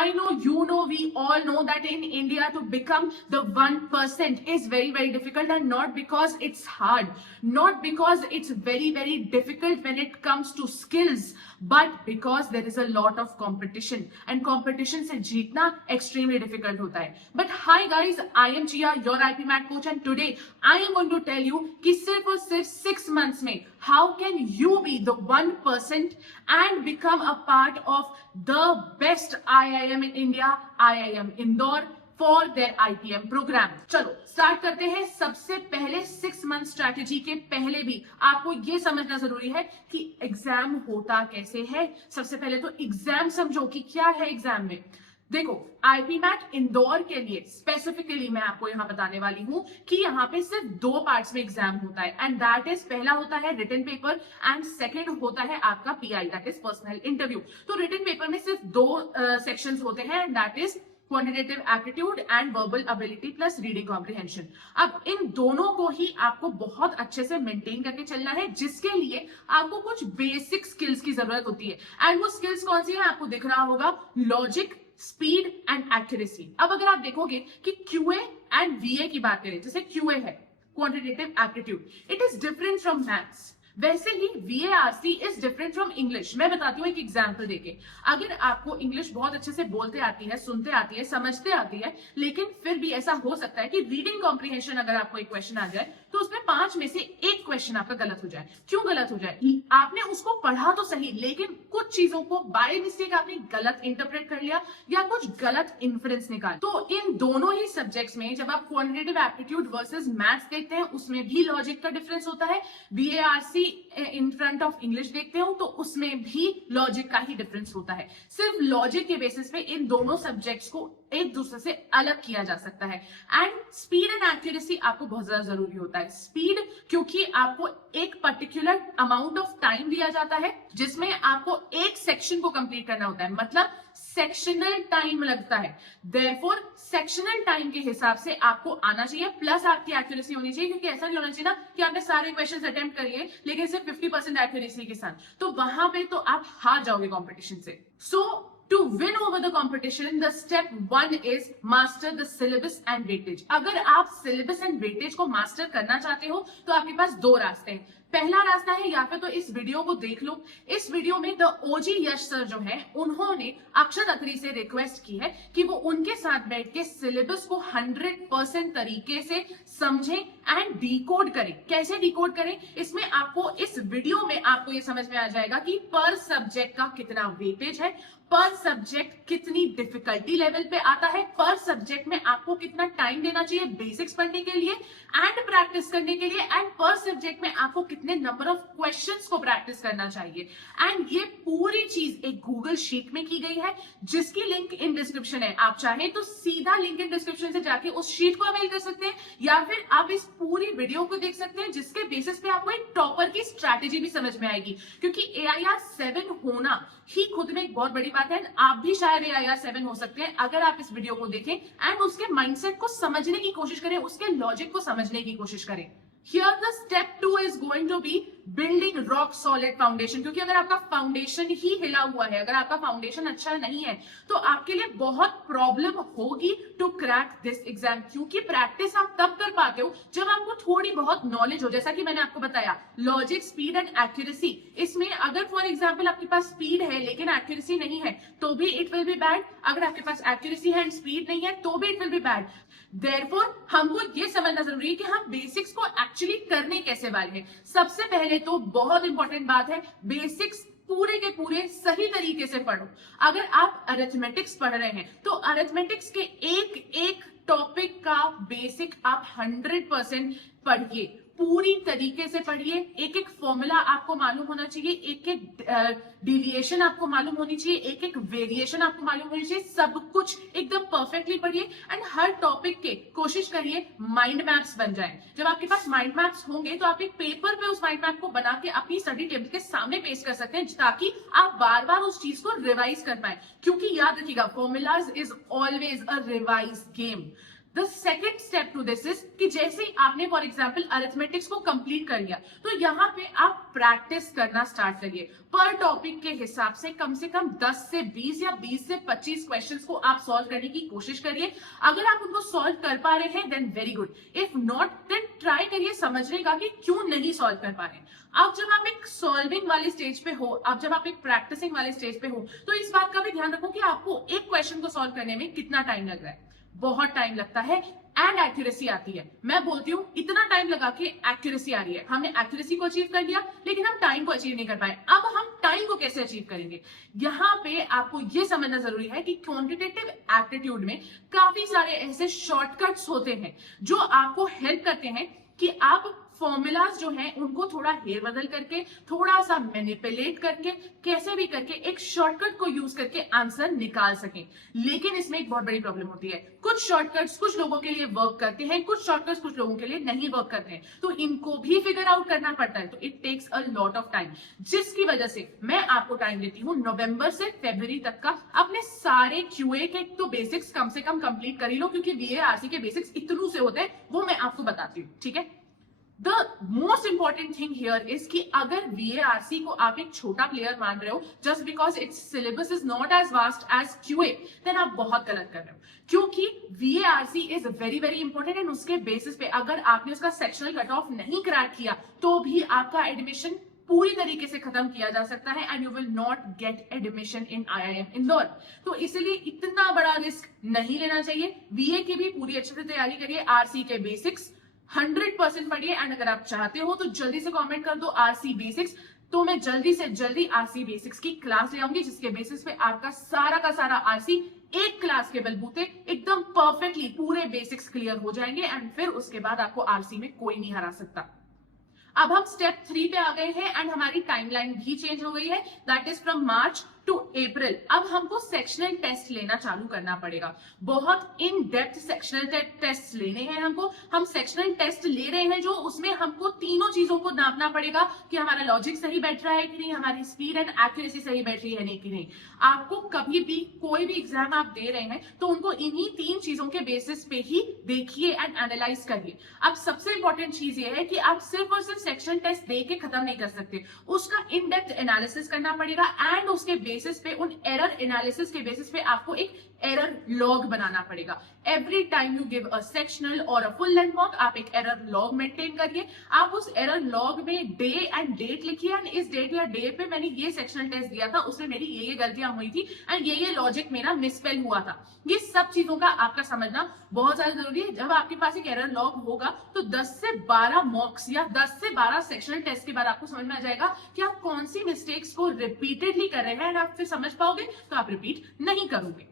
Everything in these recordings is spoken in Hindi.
I know, you know, we all know that in India to become the 1% is very, very difficult, and not because it's hard, not because it's very, very difficult when it comes to skills, but because there is a lot of competition, and competition से जीतना extremely difficult होता है. But hi guys, I am Chia, your IP Mat coach, and today I am going to tell you कि सिर्फ और सिर्फ 6 months में how can you be the 1% and become a part of the best IIM in India, IIM Indore, for their IPM programme. चलो स्टार्ट करते हैं. सबसे पहले 6 मंथ स्ट्रैटेजी के पहले भी आपको ये समझना जरूरी है कि एग्जाम होता कैसे है. सबसे पहले तो एग्जाम समझो कि क्या है एग्जाम में. देखो, आईपी मैट इंदौर के लिए स्पेसिफिकली मैं आपको यहाँ बताने वाली हूँ कि यहाँ पे सिर्फ 2 पार्ट्स में एग्जाम होता है, एंड दैट इज पहला होता है रिटन पेपर एंड सेकंड होता है आपका pi, that is personal interview. तो रिटन पेपर में सिर्फ 2 सेक्शंस होते हैं, and that is quantitative aptitude and verbal ability plus reading comprehension. अब इन दोनों को ही आपको बहुत अच्छे से मेंटेन करके चलना है, जिसके लिए आपको कुछ बेसिक स्किल्स की जरूरत होती है. एंड वो स्किल्स कौन सी है आपको दिख रहा होगा, लॉजिक, स्पीड एंड एक्यूरेसी. अब अगर आप देखोगे कि क्यूए एंड वीए की बात करें, जैसे क्यूए है quantitative aptitude, it is different from maths. वैसे ही VARC is different from English. मैं बताती हूँ एक एग्जाम्पल देके. अगर आपको इंग्लिश बहुत अच्छे से बोलते आती है, सुनते आती है, समझते आती है, लेकिन फिर भी ऐसा हो सकता है कि रीडिंग कॉम्प्रिहेंशन अगर आपको एक क्वेश्चन आ जाए तो उसमें 5 में से एक क्वेश्चन आपका गलत हो जाए. क्यों गलत हो जाए? आपने उसको पढ़ा तो सही, लेकिन कुछ चीजों को बाय मिस्टेक आपने गलत इंटरप्रेट कर लिया या कुछ गलत इन्फ्रेंस निकाल. तो इन दोनों ही सब्जेक्ट्स में जब आप क्वांटिटेटिव एप्टीट्यूड वर्सेस मैथ्स देखते हैं, उसमें भी लॉजिक का डिफरेंस होता है. VARC in front of English देखते हो तो उसमें भी लॉजिक का ही डिफरेंस होता है. सिर्फ लॉजिक के बेसिस पे इन दोनों सब्जेक्ट्स को एक दूसरे से अलग किया जा सकता है. एंड स्पीड एंड एक्यूरेसी आपको बहुत ज्यादा जरूरी होता है. स्पीड क्योंकि आपको एक पर्टिकुलर अमाउंट ऑफ टाइम दिया जाता है जिसमें आपको एक सेक्शन को कंप्लीट करना होता है, मतलब सेक्शनल टाइम लगता है. देयरफॉर सेक्शनल टाइम के हिसाब से आपको आना चाहिए, प्लस आपकी एक्यूरेसी होनी चाहिए, क्योंकि ऐसा नहीं होना चाहिए ना कि आपने सारे क्वेश्चंस अटेम्प्ट कर लिए लेकिन सिर्फ 50% एक्यूरेसी के साथ, तो वहां पे तो आप हार जाओगे कॉम्पिटिशन से. सो to win over the competition, the step 1 is master the syllabus and weightage. अगर आप syllabus and weightage को master करना चाहते हो तो आपके पास 2 रास्ते हैं. पहला रास्ता है या फिर तो इस वीडियो को देख लो. इस वीडियो में द ओजी यश सर जो है उन्होंने अक्षत अत्री से रिक्वेस्ट की है कि वो उनके साथ बैठ के सिलेबस को 100% तरीके से समझें एंड डिकोड करें. कैसे डिकोड करें, इसमें आपको इस वीडियो में आपको ये समझ में आ जाएगा कि पर सब्जेक्ट का कितना वेटेज है, पर सब्जेक्ट कितनी डिफिकल्टी लेवल पे आता है, पर सब्जेक्ट में आपको कितना टाइम देना चाहिए बेसिक्स पढ़ने के लिए एंड प्रैक्टिस करने के लिए, एंड पर सब्जेक्ट में आपको कितने नंबर ऑफ क्वेश्चंस को प्रैक्टिस करना चाहिए. एंड ये पूरी चीज एक गूगल शीट में की गई है जिसकी लिंक इन डिस्क्रिप्शन है. आप चाहे तो सीधा लिंक इन डिस्क्रिप्शन से जाके उस शीट को अवेल कर सकते हैं, या फिर आप इस पूरी वीडियो को देख सकते हैं जिसके बेसिस पे आपको एक टॉपर की स्ट्रैटेजी भी समझ में आएगी. क्योंकि AIR 7 होना ही खुद में एक बहुत बड़ी बात है. आप भी शायद AIR 7 हो सकते हैं अगर आप इस वीडियो को देखें एंड उसके माइंडसेट को समझने की कोशिश करें, उसके लॉजिक को समझने की कोशिश करें. Here the step 2 is going to be building rock solid foundation. क्योंकि अगर आपका फाउंडेशन ही हिला हुआ है, अगर आपका फाउंडेशन अच्छा नहीं है, तो आपके लिए बहुत प्रॉब्लम होगी टू क्रैक दिस एग्जाम. क्योंकि प्रैक्टिस आप तब कर पाते हो जब आपको थोड़ी बहुत नॉलेज हो. जैसा कि मैंने आपको बताया, लॉजिक, स्पीड एंड एक्यूरेसी. इसमें अगर फॉर एग्जाम्पल आपके पास स्पीड है लेकिन एक्यूरेसी नहीं है तो भी इट विल बी बैड. अगर आपके पास एक्यूरेसी है एंड स्पीड नहीं है तो भी it will be bad. Therefore, हमको ये समझना जरूरी है कि हम बेसिक्स को एक्चुअली करने कैसे वाले हैं. सबसे पहले तो बहुत इंपॉर्टेंट बात है, बेसिक्स पूरे के पूरे सही तरीके से पढ़ो. अगर आप अरिथमेटिक्स पढ़ रहे हैं तो अरिथमेटिक्स के एक एक टॉपिक का बेसिक आप 100% पढ़िए, पूरी तरीके से पढ़िए. एक एक फॉर्मूला आपको मालूम होना चाहिए, एक एक डिविएशन आपको मालूम होनी चाहिए, एक एक वेरिएशन आपको मालूम होनी चाहिए. सब कुछ एकदम परफेक्टली पढ़िए एंड हर टॉपिक के कोशिश करिए माइंड मैप्स बन जाएं. जब आपके पास माइंड मैप्स होंगे तो आप एक पेपर पे उस माइंड मैप को बना के अपनी स्टडी टेबल के सामने पेश कर सकते हैं, ताकि आप बार बार उस चीज को रिवाइज कर पाए. क्योंकि याद रखिएगा, formulas is always a revise game. The second step to this is कि जैसे ही आपने फॉर एग्जाम्पल अरिथमेटिक्स को कंप्लीट कर लिया, तो यहाँ पे आप प्रैक्टिस करना स्टार्ट करिए। पर टॉपिक के हिसाब से कम 10 से 20 या 20 से 25 क्वेश्चंस को आप सॉल्व करने की कोशिश करिए। अगर आप उनको सॉल्व कर पा रहे हैं then very good, if not then try करिए समझने का कि क्यों नहीं सॉल्व कर पा रहे हैं। अब जब आप एक सॉल्विंग वाले स्टेज पे हो, अब जब आप एक प्रैक्टिसिंग वाले स्टेज पे हो, तो इस बात का भी ध्यान रखो कि आपको एक क्वेश्चन को सॉल्व करने में कितना टाइम लग रहा है। बहुत टाइम लगता है एंड एक्यूरेसी आती है। मैं बोलती हूँ इतना टाइम लगा के एक्यूरेसी आ रही है। हमने एक्यूरेसी को अचीव कर लिया लेकिन हम टाइम को अचीव नहीं कर पाए। अब हम टाइम को कैसे अचीव करेंगे, यहाँ पे आपको ये समझना जरूरी है कि क्वांटिटेटिव एप्टीट्यूड में काफी सारे ऐसे शॉर्टकट्स होते हैं जो आपको हेल्प करते हैं कि आप फॉर्मूलाज जो हैं उनको थोड़ा हेर बदल करके, थोड़ा सा मैनिपुलेट करके, कैसे भी करके एक शॉर्टकट को यूज करके आंसर निकाल सकें। लेकिन इसमें एक बहुत बड़ी प्रॉब्लम होती है, कुछ शॉर्टकट्स कुछ लोगों के लिए वर्क करते हैं, कुछ शॉर्टकट्स कुछ लोगों के लिए नहीं वर्क करते हैं, तो इनको भी फिगर आउट करना पड़ता है। तो it takes a lot of time, जिसकी वजह से मैं आपको टाइम देती हूँ नवंबर से फरवरी तक का। अपने सारे क्यूए के तो बेसिक्स कम से कम कंप्लीट कर ही लो, क्योंकि वीएआरसी के बेसिक्स इतनू से होते हैं, वो मैं आपको बताती हूँ, ठीक है। The most important thing here is कि अगर वीएआरसी को आप एक छोटा प्लेयर मान रहे हो just because it's syllabus is not as vast as QA, then आप बहुत गलत कर रहे हो। क्योंकि VARC is very very important and उसके बेसिस पे अगर आपने उसका सेक्शनल कट ऑफ नहीं क्रैक किया तो भी आपका एडमिशन पूरी तरीके से खत्म किया जा सकता है and you will not get admission in IIM Indore. तो इसलिए इतना बड़ा रिस्क नहीं लेना चाहिए। वीए की भी पूरी अच्छे से तैयारी करिए, आरसी के बेसिक्स 100% पढ़िए एंड अगर आप चाहते हो तो जल्दी से कमेंट कर दो आरसी बेसिक्स, तो मैं जल्दी से जल्दी आरसी बेसिक्स की क्लास ले आऊंगी जिसके बेसिस पे आपका सारा का सारा आरसी एक क्लास के बलबूते एकदम परफेक्टली पूरे बेसिक्स क्लियर हो जाएंगे एंड फिर उसके बाद आपको आरसी में कोई नहीं हरा सकता। अब हम स्टेप 3 पे आ गए हैं एंड हमारी टाइमलाइन भी चेंज हो गई है, that is from March to April. अब हमको सेक्शनल टेस्ट लेना चालू करना पड़ेगा। बहुत इन डेप्थ सेक्शनल टेस्ट लेने हैं हमको। हम सेक्शनल टेस्ट ले रहे हैं जो उसमें हमको तीनों चीजों को नापना पड़ेगा कि हमारा लॉजिक सही बैठ रहा है कि नहीं, हमारी स्पीड एंड एक्यूरेसी सही बैठ रही है नहीं कि नहीं। आपको कभी भी कोई भी एग्जाम आप दे रहे हैं तो उनको इन्हीं 3 चीजों के बेसिस पे ही देखिए एंड एनालाइज करिए। अब सबसे इंपॉर्टेंट चीज ये है कि आप सिर्फ और सिर्फ सेक्शनल टेस्ट दे के खत्म नहीं कर सकते, उसका इन डेप्थ एनालिसिस करना पड़ेगा एंड उसके बेसिस पे, उन एरर एनालिसिस के बेसिस पे आपको एक एरर लॉग बनाना पड़ेगा। Every time you give a sectional और अ फुल लेंथ मॉक, आप एक एरर लॉग मेंटेन करिए। आप उस एरर लॉग में डे एंड डेट लिखिए एंड इस डेट या डे पे मैंने ये सेक्शनल टेस्ट दिया था, उसमें मेरी ये गलतियां हुई थी एंड ये लॉजिक मेरा मिसस्पेल हुआ था। ये सब चीजों का आपका समझना बहुत ज्यादा जरूरी है। जब आपके पास एक एरर लॉग होगा तो 10 से 12 मॉक्स या 10 से 12 सेक्शनल टेस्ट के बाद आपको समझ में आ जाएगा कि आप कौन सी मिस्टेक्स को रिपीटेडली कर रहे हैं एंड आप फिर समझ पाओगे तो आप रिपीट नहीं करोगे।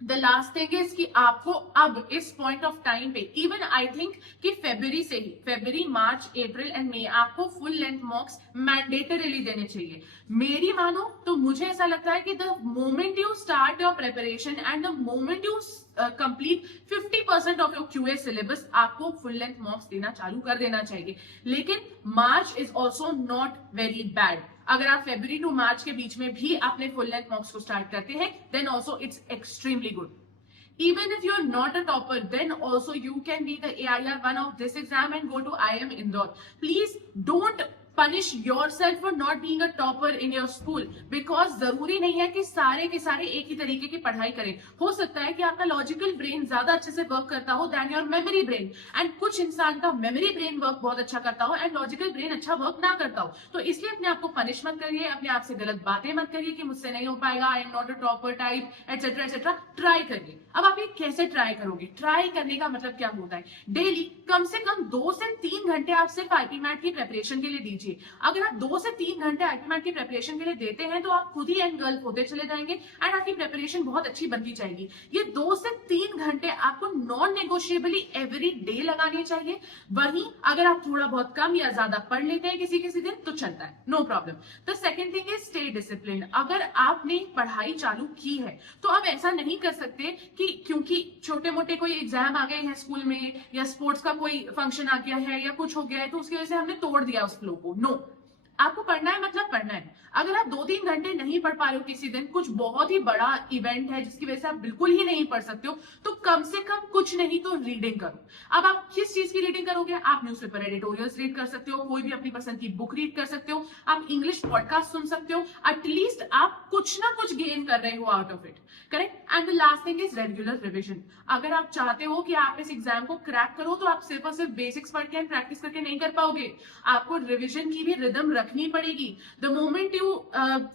द लास्ट थिंग इज कि आपको अब इस पॉइंट ऑफ टाइम पे इवन आई थिंक कि फरवरी से ही, फरवरी मार्च अप्रैल एंड मई आपको फुल लेंथ मॉक्स मैंडेटरीली देने चाहिए। मेरी मानो तो मुझे ऐसा लगता है कि the moment you start your preparation and the moment you complete 50% of your QA syllabus आपको फुल लेंथ मॉक्स देना चालू कर देना चाहिए। लेकिन March is also not very bad. अगर आप फरवरी टू मार्च के बीच में भी अपने फुल लेंथ मॉक्स को स्टार्ट करते हैं then also it's extremely good. Even if you're not a topper, then also you can be the AIR1 of this exam and go to IIM Indore. Please don't punish yourself for not being a topper in your school, because जरूरी नहीं है कि सारे के सारे एक ही तरीके की पढ़ाई करें। हो सकता है कि आपका लॉजिकल ब्रेन ज्यादा अच्छे से वर्क करता हो then your memory brain, and कुछ इंसान का मेमोरी ब्रेन वर्क बहुत अच्छा करता हो एंड लॉजिकल ब्रेन अच्छा वर्क ना करता हो। तो इसलिए अपने आप को पनिश मत करिए, अपने आप से गलत बातें मत करिए कि मुझसे नहीं हो पाएगा, I am not a topper type etcetera etcetera. Try करिए। अब आप ये कैसे ट्राई करोगे? ट्राई करने का मतलब क्या होता है? डेली कम से कम 2 से 3 घंटे आप सिर्फ आईपी मैट की प्रिपरेशन के लिए दीजिए। अगर आप 2 से 3 घंटे आईपी मैट की प्रिपरेशन के लिए देते हैं तो आप खुद ही एंड गर्ल होते चले जाएंगे एंड आपकी प्रिपरेशन बहुत अच्छी बनती जाएगी। ये 2 से 3 घंटे आपको नॉन नेगोशिएबली एवरी डे लगाने चाहिए। वहीं अगर आप थोड़ा बहुत कम या ज्यादा पढ़ लेते हैं किसी किसी दिन तो चलता है, no problem. The second thing is stay discipline. अगर आपने पढ़ाई चालू की है तो आप ऐसा नहीं कर सकते कि क्योंकि छोटे मोटे कोई एग्जाम आ गए हैं स्कूल में या स्पोर्ट्स का कोई फंक्शन आ गया है या कुछ हो गया है तो उसकी वजह से हमने तोड़ दिया उस फ्लो को। नो, आपको पढ़ना है मतलब पढ़ना है। अगर आप 2-3 घंटे नहीं पढ़ पा रहे हो किसी दिन, कुछ बहुत ही बड़ा इवेंट है जिसकी वजह से आप बिल्कुल ही नहीं पढ़ सकते हो, तो कम से कम कुछ नहीं तो रीडिंग करो। अब आप किस चीज की रीडिंग करोगे? आप न्यूज़पेपर एडिटोरियल्स रीड कर सकते हो, कोई भी अपनी पसंद की बुक रीड कर सकते हो, आप इंग्लिश पॉडकास्ट सुन सकते हो। एटलीस्ट आप कुछ ना कुछ गेन कर रहे हो out of it, correct. And the last thing is regular revision. अगर आप चाहते हो कि आप इस एग्जाम को क्रैक करो, तो आप सिर्फ और सिर्फ बेसिक्स पढ़ के प्रैक्टिस करके नहीं कर पाओगे। आपको रिविजन की भी रिदम रखनी पड़ेगी। The moment you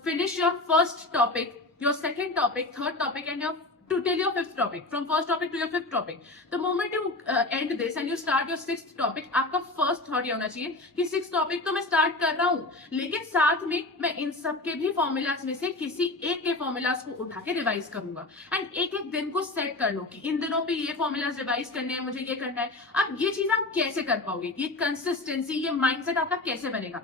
finish your first topic, your second topic, third topic, and to till your fifth topic, from first topic to your fifth topic, the moment you end this and you start your sixth topic, आपका first thought ये होना चाहिए कि sixth topic तो मैं start कर रहा हूँ, लेकिन साथ में मैं इन सब के भी formulas में से किसी एक के formulas को उठा के revise करूंगा। एंड एक एक दिन को सेट कर लो कि इन दिनों पे ये formulas revise करने हैं, मुझे ये करना है। अब ये चीज आप कैसे कर पाओगे? ये कंसिस्टेंसी, ये माइंडसेट आपका कैसे बनेगा?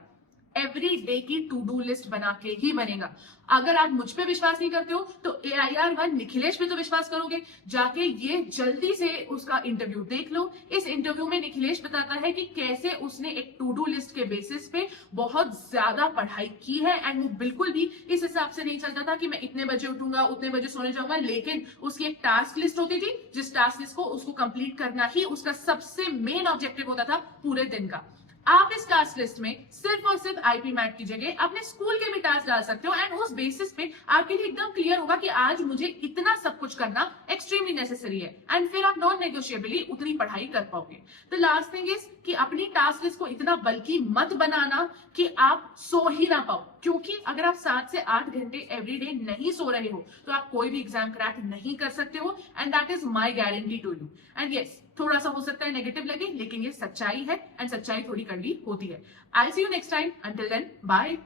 एवरी डे की टू डू लिस्ट बना के ही बनेगा। अगर आप मुझ पे विश्वास नहीं करते हो तो AIR1 निखिलेश पे तो विश्वास करोगे। जाके ये जल्दी से उसका इंटरव्यू देख लो। इस इंटरव्यू में निखिलेश बताता है कि कैसे उसने एक टू डू लिस्ट के बेसिस पे बहुत ज्यादा पढ़ाई की है, एंड वो बिल्कुल भी इस हिसाब से नहीं चलता था कि मैं इतने बजे उठूंगा, उतने बजे सोने जाऊंगा, लेकिन उसकी एक टास्क लिस्ट होती थी, जिस टास्क लिस्ट को उसको कंप्लीट करना ही उसका सबसे मेन ऑब्जेक्टिव होता था पूरे दिन का। आप इस टास्क लिस्ट में सिर्फ और सिर्फ आईपी मैट की जगह अपने स्कूल के भी टास्क डाल सकते हो, एंड उस बेसिस पे आपके लिए एकदम क्लियर होगा कि आज मुझे इतना सब कुछ करना एक्सट्रीमली नेसेसरी है, एंड फिर आप नॉन नेगोशिएबली उतनी पढ़ाई कर पाओगे। द लास्ट थिंग इज कि अपनी टास्क लिस्ट को इतना बल्कि मत बनाना कि आप सो ही ना पाओ, क्योंकि अगर आप 7 से 8 घंटे एवरीडे नहीं सो रहे हो तो आप कोई भी एग्जाम क्रैक नहीं कर सकते हो, and that is my guarantee to you. And yes, थोड़ा सा हो सकता है नेगेटिव लगे, लेकिन ये सच्चाई है, एंड सच्चाई थोड़ी कड़वी होती है। I see you next time, until then bye.